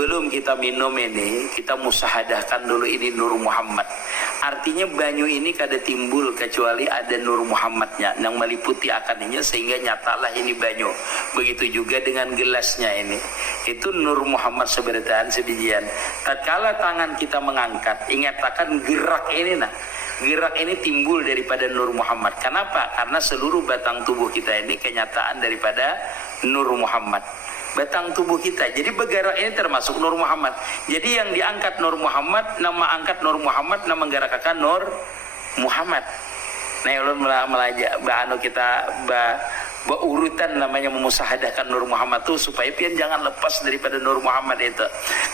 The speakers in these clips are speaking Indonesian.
sebelum kita minum ini, kita musahadahkan dulu ini Nur Muhammad. Artinya banyu ini kada timbul kecuali ada Nur Muhammadnya yang meliputi akannya, sehingga nyatalah ini banyu. Begitu juga dengan gelasnya ini, itu Nur Muhammad seberataan sebijian. Tatkala tangan kita mengangkat, ingat akan gerak ini, nah gerak ini timbul daripada Nur Muhammad. Kenapa? Karena seluruh batang tubuh kita ini kenyataan daripada Nur Muhammad. Batang tubuh kita, jadi bergerak ini termasuk Nur Muhammad. Jadi yang diangkat Nur Muhammad, nama angkat Nur Muhammad, nama menggerakkan Nur Muhammad. Nah, ulun melajak bahano kita urutan namanya memusahadahkan Nur Muhammad tuh supaya pian jangan lepas daripada Nur Muhammad itu.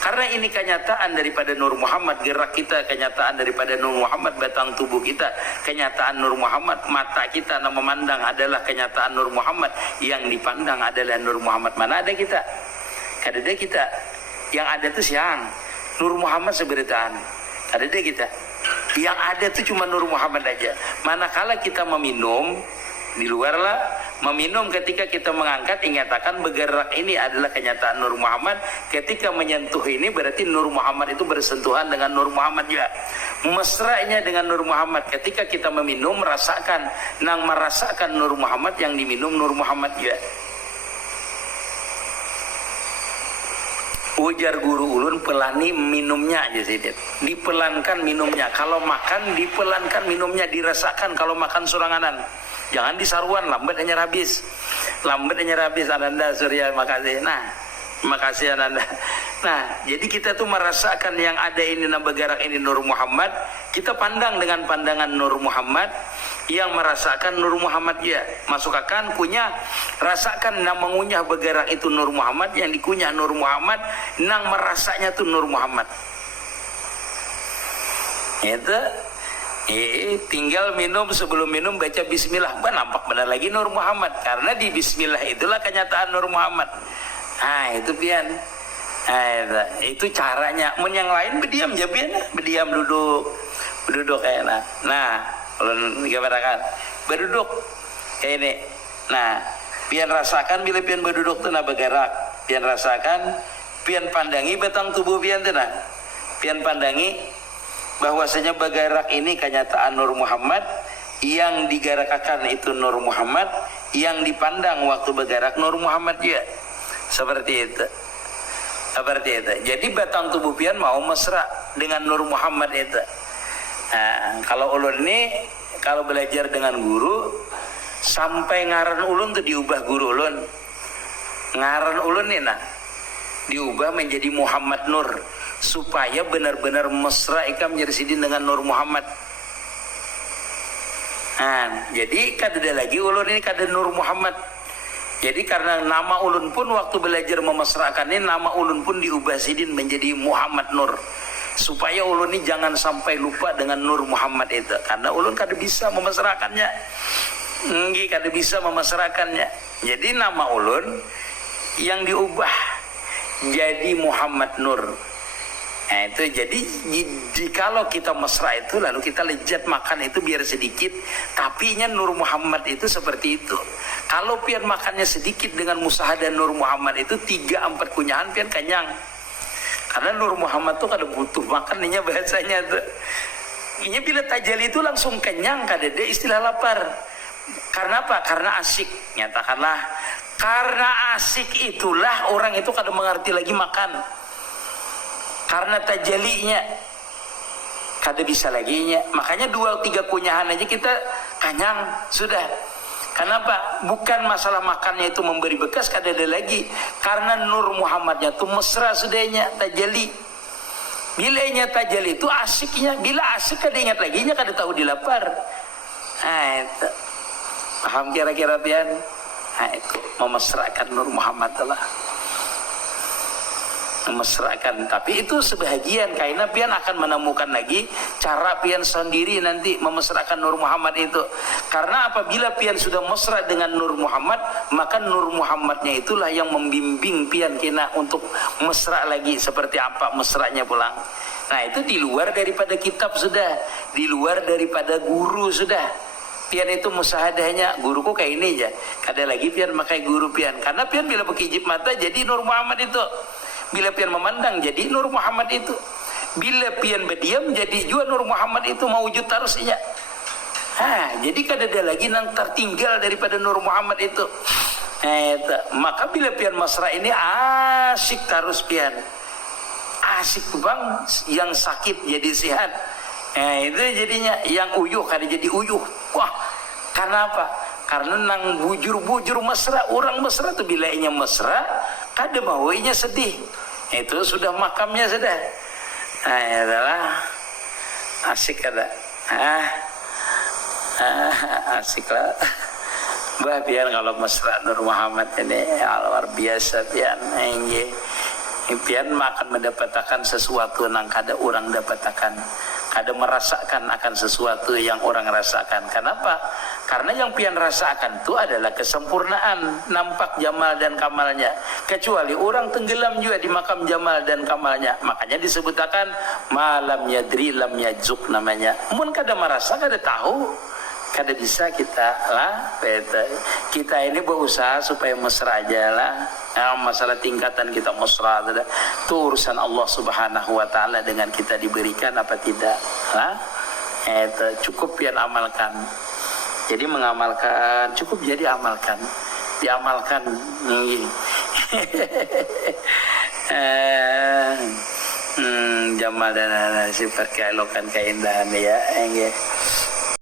Karena ini kenyataan daripada Nur Muhammad, gerak kita kenyataan daripada Nur Muhammad, batang tubuh kita kenyataan Nur Muhammad, mata kita yang memandang adalah kenyataan Nur Muhammad, yang dipandang adalah Nur Muhammad. Mana ada kita? Kada ada kita. Yang ada tuh siang Nur Muhammad seberataan. Kada ada kita. Yang ada tuh cuma Nur Muhammad aja. Manakala kita meminum, di luar lah meminum, ketika kita mengangkat ingatakan bergerak ini adalah kenyataan Nur Muhammad. Ketika menyentuh ini berarti Nur Muhammad itu bersentuhan dengan Nur Muhammad juga, mesranya dengan Nur Muhammad. Ketika kita meminum merasakan Nur Muhammad, yang diminum Nur Muhammad juga. Ujar guru ulun, pelani minumnya aja sih, dipelankan minumnya. Kalau makan dipelankan minumnya, dirasakan. Kalau makan suranganan, jangan disaruan, lambat hanya habis. Ananda Surya, makasih. Nah, makasih Ananda. Nah, jadi kita tuh merasakan yang ada ini, bergerak ini Nur Muhammad. Kita pandang dengan pandangan Nur Muhammad, yang merasakan Nur Muhammad ya. Masuk akan kunyah, rasakan nang mengunyah bergerak itu Nur Muhammad, yang dikunyah Nur Muhammad, nang merasanya tuh Nur Muhammad. Itu tinggal minum, sebelum minum baca bismillah, nampak benar lagi Nur Muhammad, karena di bismillah itulah kenyataan Nur Muhammad. Nah, itu pian. Itu caranya. Mun yang lain berdiam ya pian, berdiam duduk kayak nah ulun gambarkan berduduk kayak ini. Nah, pian rasakan bila pian berduduk tuh bergerak, pian rasakan, pian pandangi batang tubuh pian tuh pian pandangi bahwasanya bergerak ini kenyataan Nur Muhammad, yang digerakkan itu Nur Muhammad, yang dipandang waktu bergerak Nur Muhammad juga. Seperti itu. Jadi batang tubuh pian mau mesra dengan Nur Muhammad itu. Nah, kalau ulun ini kalau belajar dengan guru, sampai ngaran ulun tuh diubah guru ulun. Ngaran ulun nih diubah menjadi Muhammad Nur, supaya benar-benar mesra ikam jersidin dengan Nur Muhammad. Nah, jadi kada ada lagi ulun ini kada Nur Muhammad. Jadi karena nama ulun pun waktu belajar memesrakan ini, nama ulun pun diubah sidin menjadi Muhammad Nur, supaya ulun ini jangan sampai lupa dengan Nur Muhammad itu. Karena ulun kada bisa memesrakannya, kada bisa memesrakannya. Jadi nama ulun yang diubah jadi Muhammad Nur. Nah, itu jadi kalau kita mesra itu lalu kita lezat makan itu biar sedikit, tapi nya Nur Muhammad itu seperti itu. Kalau pian makannya sedikit dengan musahadah Nur Muhammad itu 3-4 kunyahan pian kenyang. Karena Nur Muhammad tuh kada butuh makan nya bahasanya tuh. Ini bila tajali itu langsung kenyang, kada ada istilah lapar. Karena apa? Karena asik. Nyatakanlah karena asik itulah orang itu kada mengerti lagi makan. Karena tajalinya kada bisa lagi nya. Makanya 2-3 kunyahan aja kita kenyang sudah. Kenapa? Bukan masalah makannya itu memberi bekas, kada ada lagi. Karena Nur Muhammadnya itu mesra sudahnya tajali. Bila nya tajali itu asiknya, bila asik kada ingat lagi nya, kada tahu dilapar. Nah, itu. Paham kira-kira pian? Nah, itu memesrakan Nur Muhammad lah. Memesrakan, tapi itu sebahagian, karena pian akan menemukan lagi cara pian sendiri nanti memesrakan Nur Muhammad itu. Karena apabila pian sudah mesra dengan Nur Muhammad, maka Nur Muhammadnya itulah yang membimbing pian kena untuk mesra lagi. Seperti apa mesranya pulang. Nah, itu di luar daripada kitab sudah, di luar daripada guru sudah. Pian itu musahadahnya guruku kayak ini aja, kada lagi pian makai guru pian. Karena pian bila berkijip mata jadi Nur Muhammad itu. Bila pian memandang jadi Nur Muhammad itu. Bila pian berdiam jadi juga Nur Muhammad itu mewujud tarusnya. Jadi kada ada lagi yang tertinggal daripada Nur Muhammad itu. Maka bila pian mesra ini asyik terus pian. Asyik bang, yang sakit jadi sehat. Itu jadinya yang uyuh kada jadi uyuh. Wah, karena apa? Karena nang bujur-bujur mesra, orang mesra tuh bilainya mesra, kada maunya sedih. Itu sudah makamnya sudah. Adalah asik kada. Asik lah. Bah pian kalau mesra Nur Muhammad ini luar biasa pian. Pian akan mendapatkan sesuatu yang kada orang dapatkan, kada merasakan akan sesuatu yang orang rasakan. Kenapa? Karena yang pian rasakan itu adalah kesempurnaan, nampak jamal dan kamalnya. Kecuali orang tenggelam juga di makam jamal dan kamalnya. Makanya disebutkan malam yadri lam yajuk namanya. Mun kada merasa, kada tahu, kada bisa kita lah. Kita ini berusaha supaya mesra aja lah. Masalah tingkatan kita mesra itu urusan Allah Subhanahu wa taala dengan kita diberikan apa tidak lah. Cukup pian amalkan. Jadi mengamalkan cukup, jadi amalkan, diamalkan. Jamal dan sifat keelokan keindahan ya.